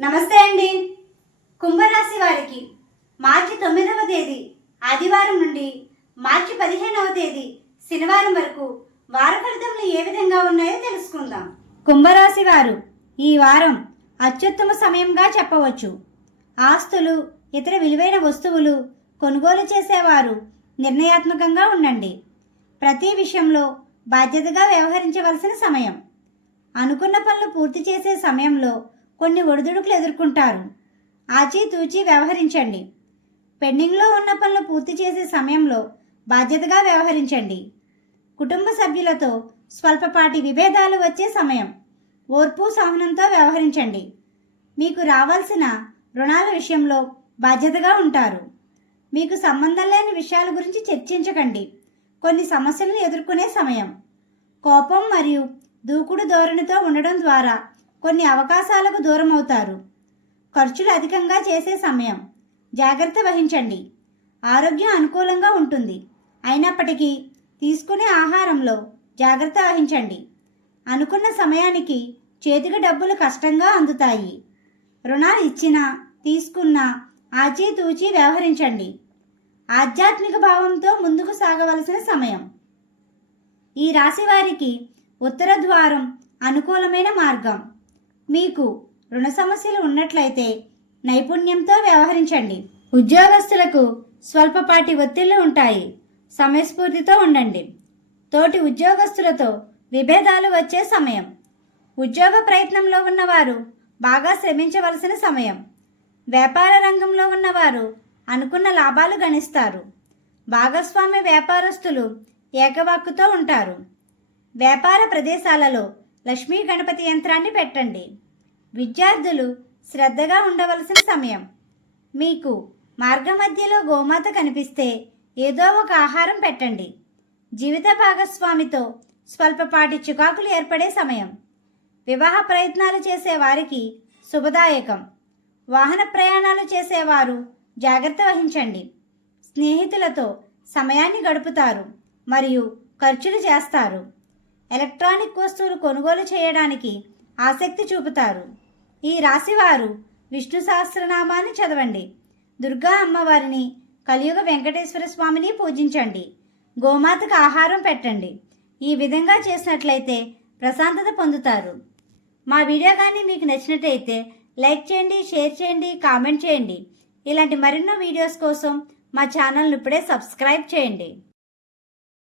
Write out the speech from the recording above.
నమస్తే అండి. కుంభరాశి వారికి మార్చి తొమ్మిదవ తేదీ ఆదివారం నుండి మార్చి పదిహేనవ తేదీ శనివారం వరకు వార ఫలితములు ఏ విధంగా ఉన్నాయో తెలుసుకుందాం. కుంభరాశి వారు ఈ వారం అత్యుత్తమ సమయంగా చెప్పవచ్చు. ఆస్తులు ఇతర విలువైన వస్తువులు కొనుగోలు చేసేవారు నిర్ణయాత్మకంగా ఉండండి. ప్రతి విషయంలో బాధ్యతగా వ్యవహరించవలసిన సమయం. అనుకున్న పనులు పూర్తి చేసే సమయంలో కొన్ని ఒడిదుడుకులు ఎదుర్కొంటారు. ఆచితూచి వ్యవహరించండి. పెండింగ్లో ఉన్న పనులు పూర్తి చేసే సమయంలో బాధ్యతగా వ్యవహరించండి. కుటుంబ సభ్యులతో స్వల్పపాటి విభేదాలు వచ్చే సమయం. ఓర్పు సహనంతో వ్యవహరించండి. మీకు రావాల్సిన రుణాల విషయంలో బాధ్యతగా ఉంటారు. మీకు సంబంధం లేని విషయాల గురించి చర్చించకండి. కొన్ని సమస్యలను ఎదుర్కొనే సమయం. కోపం మరియు దూకుడు ధోరణితో ఉండడం ద్వారా కొన్ని అవకాశాలకు దూరం అవుతారు ఖర్చులు అధికంగా చేసే సమయం. జాగ్రత్త వహించండి. ఆరోగ్యం అనుకూలంగా ఉంటుంది. అయినప్పటికీ తీసుకునే ఆహారంలో జాగ్రత్త వహించండి. అనుకున్న సమయానికి చేతికి డబ్బులు కష్టంగా అందుతాయి. రుణాలు ఇచ్చినా తీసుకున్నా ఆచితూచి వ్యవహరించండి. ఆధ్యాత్మిక భావంతో ముందుకు సాగవలసిన సమయం. ఈ రాశి వారికి ఉత్తర ద్వారం అనుకూలమైన మార్గం. మీకు రుణ సమస్యలు ఉన్నట్లయితే నైపుణ్యంతో వ్యవహరించండి. ఉద్యోగస్తులకు స్వల్పపాటి ఒత్తిళ్ళు ఉంటాయి. సమయస్ఫూర్తితో ఉండండి. తోటి ఉద్యోగస్తులతో విభేదాలు వచ్చే సమయం. ఉద్యోగ ప్రయత్నంలో ఉన్నవారు బాగా శ్రమించవలసిన సమయం. వ్యాపార రంగంలో ఉన్నవారు అనుకున్న లాభాలు గణిస్తారు. భాగస్వామ్య వ్యాపారస్తులు ఏకవాక్కుతో ఉంటారు. వ్యాపార ప్రదేశాలలో లక్ష్మీ గణపతి యంత్రాన్ని పెట్టండి. విద్యార్థులు శ్రద్ధగా ఉండవలసిన సమయం. మీకు మార్గమధ్యలో గోమాత కనిపిస్తే ఏదో ఒక ఆహారం పెట్టండి. జీవిత భాగస్వామితో స్వల్పపాటి చికాకులు ఏర్పడే సమయం. వివాహ ప్రయత్నాలు చేసే వారికి శుభదాయకం. వాహన ప్రయాణాలు చేసేవారు జాగ్రత్త వహించండి. స్నేహితులతో సమయాన్ని గడుపుతారు మరియు ఖర్చులు చేస్తారు. ఎలక్ట్రానిక్ వస్తువులు కొనుగోలు చేయడానికి ఆసక్తి చూపుతారు. ఈ రాశివారు విష్ణు సహస్రనామాన్ని చదవండి. దుర్గా అమ్మవారిని కలియుగ వెంకటేశ్వర స్వామిని పూజించండి. గోమాతకు ఆహారం పెట్టండి. ఈ విధంగా చేసినట్లయితే ప్రశాంతత పొందుతారు. మా వీడియో కానీ మీకు నచ్చినట్టయితే లైక్ చేయండి షేర్ చేయండి కామెంట్ చేయండి. ఇలాంటి మరెన్నో వీడియోస్ కోసం మా ఛానల్ను ఇప్పుడే సబ్స్క్రైబ్ చేయండి.